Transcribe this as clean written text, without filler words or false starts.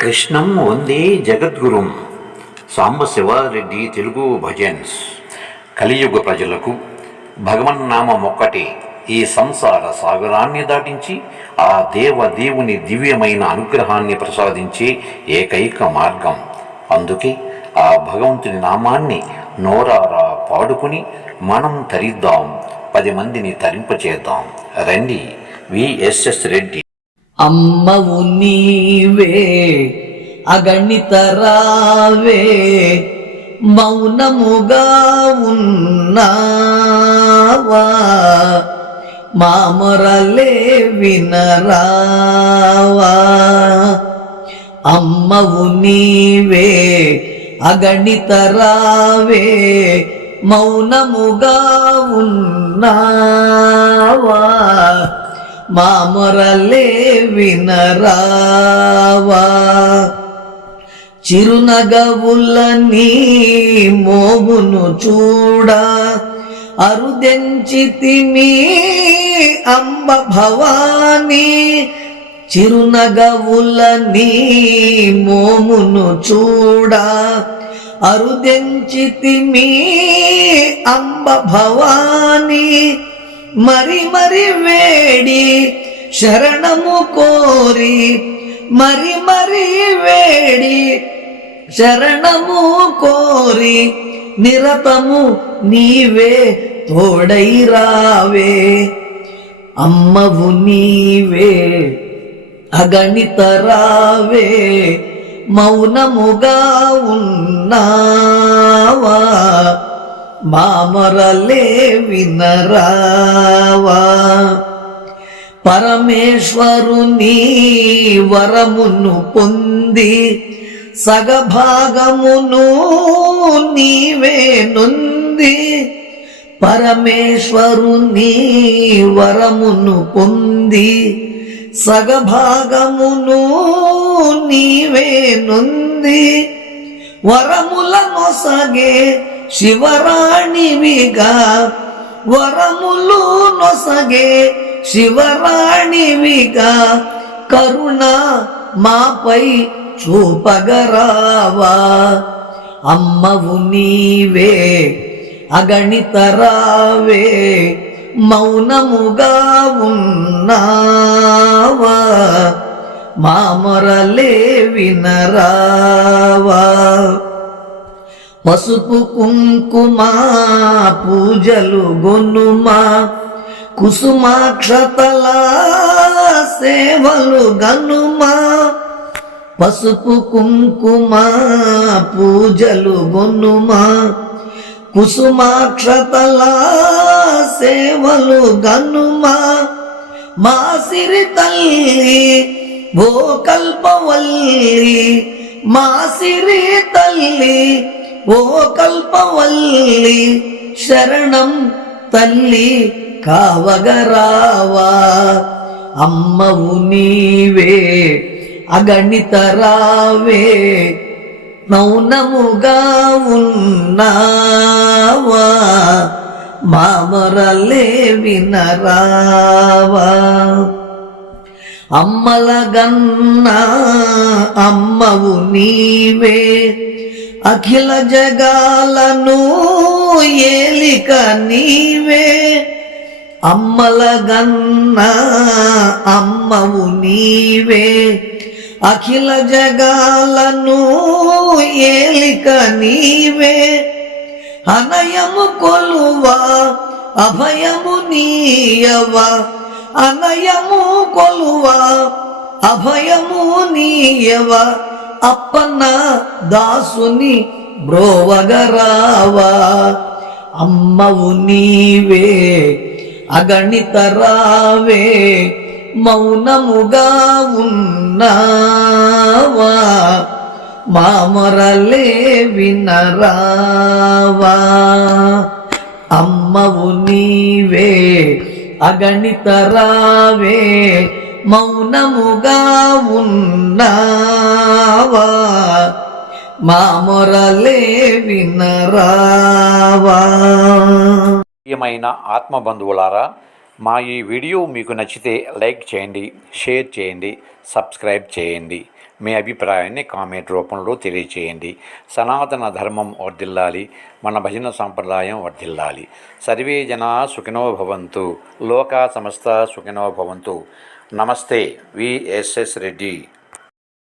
కృష్ణం వందే జగద్గురుం. Sambasiva Reddy Telugu bhajans. కలియుగ ప్రజలకు భగవన్నామం ఒక్కటే ఈ సంసార సాగరాన్ని దాటించి ఆ దేవుని దివ్యమైన అనుగ్రహాన్ని ప్రసాదించే ఏకైక మార్గం. అందుకే ఆ భగవంతుని నామాన్ని నోరారా పాడుకుని మనం తరిద్దాం, 10 మందిని తరింపచేద్దాం. రండి. విఎస్ఎస్ రెడ్డి. అమ్మవు నీవే అగణితరావే, మౌనముగా ఉన్నావా, మామరలే వినరావా. అమ్మవు నీవే అగణితరావే, మౌనముగా ఉన్నావా, మామరలే వినరావా. చిరునగవులని మోమును చూడ అరుదెంచితిమి అంబ భవాని. చిరునగవులని మోమును చూడ అరుదెంచితిమి అంబ భవాని. మరి మరి వేడి శరణము కోరి, మరి మరి వేడి శరణము కోరి, నిరతము నీవే తోడై రావే. అమ్మవు నీవే అగణితరావే, మౌనముగా ఉన్నావా, మామరలే వినరావా. పరమేశ్వరుని వరమును పొంది సగభాగమును నీవే నొంది. పరమేశ్వరుని వరమును పొంది సగభాగమును నీవే నొంది. వరముల నొసగే శివరాణివిగా, వరములు నొసగే శివరాణివిగా, కరుణ మాపై చూపగరావా. అమ్మవు నీవే అగణితరావే, మౌనముగా ఉన్నావా, మామరలే వినరావా. పసుపు కుంకుమ పూజలు గొనుమా, కుసుమాక్షతల సేవలు గనుమా. పసుపు కుంకుమ పూజలు గొనుమా, కుసుమాక్షతల సేవలు గనుమా. మా సిరి తల్లి ఓ కల్పవల్లి, మా సిరి తల్లి ఓ కల్పవల్లి, శరణం తల్లి కావగరావా. అమ్మవు నీవే అగణితరావే, మౌనముగా ఉన్నావా, మామరలే వినరావా. అమ్మల గన్నా అమ్మవు నీవే, అఖిల జగాలను ఏలిక నీవే. అమ్మల గన్నా అమ్మవు నీవే, అఖిల జగాలను ఏలిక నీవే. అనయము కొలువా అభయము నీయవా, అనయము కొలువా అభయము నీయవా. అప్పన్న దాసుని బ్రోవగరావా. అమ్మవు నీవే అగణితరావే, మౌనముగా ఉన్నావా, మామరలే వినరావా. అమ్మవు నీవే అగణితరావే, మౌనముగా ఉన్నావా, మామరలే వినరావా. ప్రియమైన ఆత్మబంధువులారా, మా ఈ వీడియో మీకు నచ్చితే లైక్ చేయండి, షేర్ చేయండి, సబ్స్క్రైబ్ చేయండి. మీ అభిప్రాయాన్ని కామెంట్ రూపంలో తెలియచేయండి. సనాతన ధర్మం వర్ధిల్లాలి, మన భజన సాంప్రదాయం వర్ధిల్లాలి. సర్వే జనా సుఖినో భవంతు, లోకా సమస్త సుఖినో భవంతు. నమస్తే. విఎస్ఎస్ రెడ్డి.